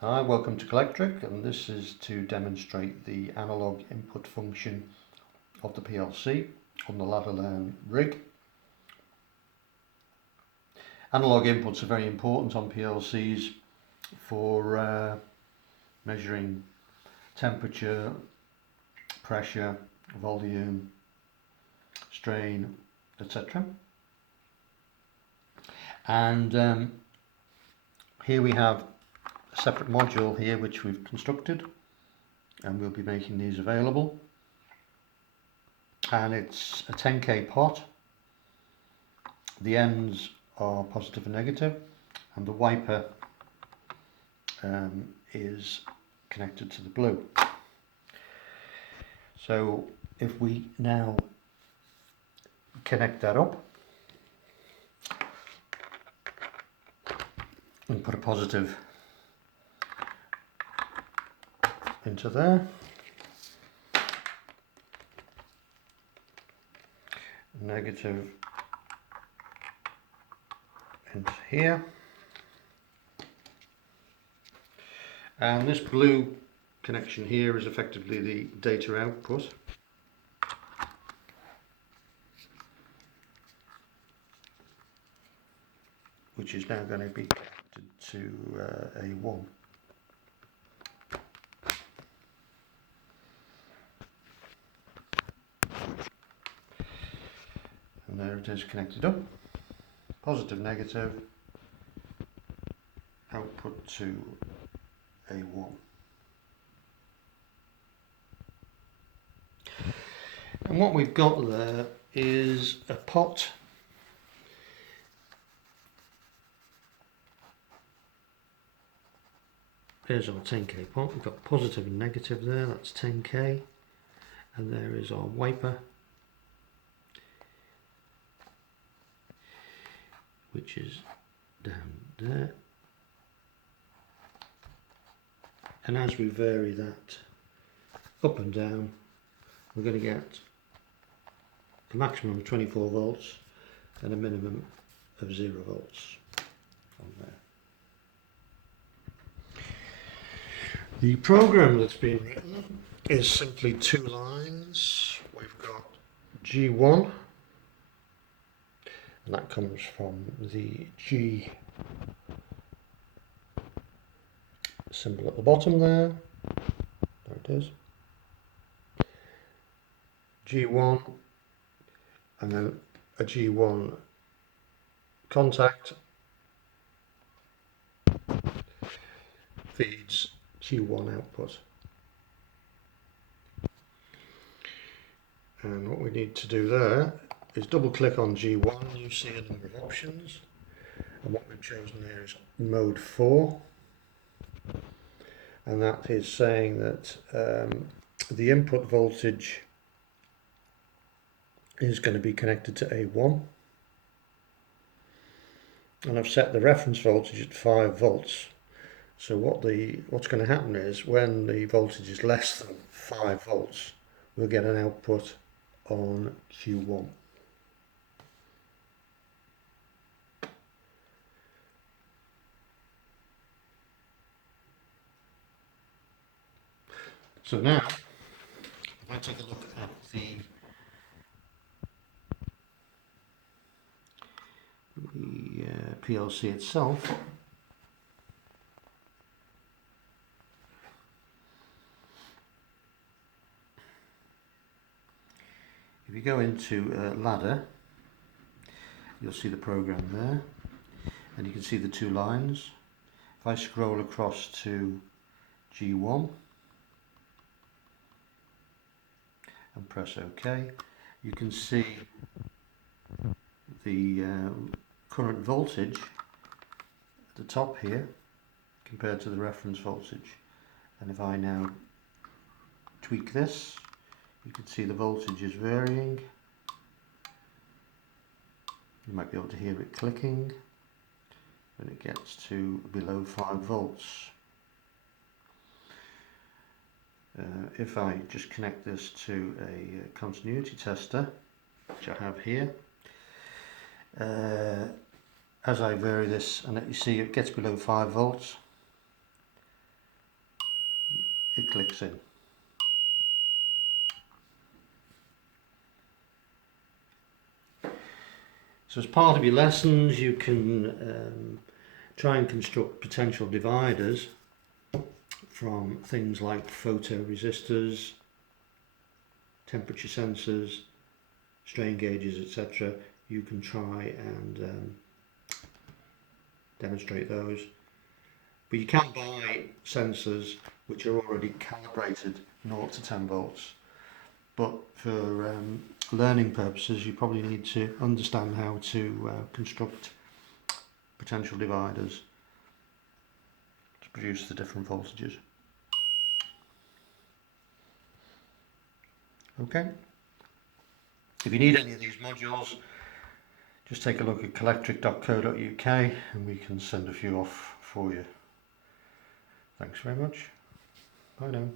Hi, welcome to Collectric, and this is to demonstrate the analog input function of the PLC on the LadderLearn rig. Analog inputs are very important on PLCs for measuring temperature, pressure, volume, strain, etc. And here we have a separate module here which we've constructed, and we'll be making these available. And it's a 10k pot. The ends are positive and negative, and the wiper is connected to the blue. So if we now connect that up and put a positive into there, negative into here, and this blue connection here is effectively the data output. Which is now going to be connected to A1. And there it is connected up. Positive, negative, output to A1. And what we've got there is a pot. There's our 10k pot. We've got positive and negative there, that's 10k. And there is our wiper, which is down there. And as we vary that up and down, we're going to get a maximum of 24 volts and a minimum of 0 volts on there. The program that's been written is simply 2 lines. We've got G1, and that comes from the G symbol at the bottom there. There it is. G1, and then a G1 contact feeds G1 output. And what we need to do there is double click on G1. You see a number of options, and what we've chosen there is mode 4, and that is saying that the input voltage is going to be connected to A1, and I've set the reference voltage at 5 volts. So what's going to happen is when the voltage is less than 5 volts, we'll get an output on Q1. So now, if I take a look at the PLC itself, if you go into ladder, you'll see the program there, and you can see the 2 lines. If I scroll across to G1 and press OK, you can see the current voltage at the top here compared to the reference voltage. And if I now tweak this, you can see the voltage is varying. You might be able to hear it clicking when it gets to below 5 volts. If I just connect this to a continuity tester, which I have here, as I vary this, and you see it gets below 5 volts, it clicks in. So as part of your lessons you can try and construct potential dividers from things like photoresistors, temperature sensors, strain gauges, etc. You can try and demonstrate those. But you can buy sensors which are already calibrated 0 to 10 volts. But for learning purposes you probably need to understand how to construct potential dividers to produce the different voltages. Okay. If you need any of these modules, just take a look at collectric.co.uk and we can send a few off for you. Thanks very much. Bye now.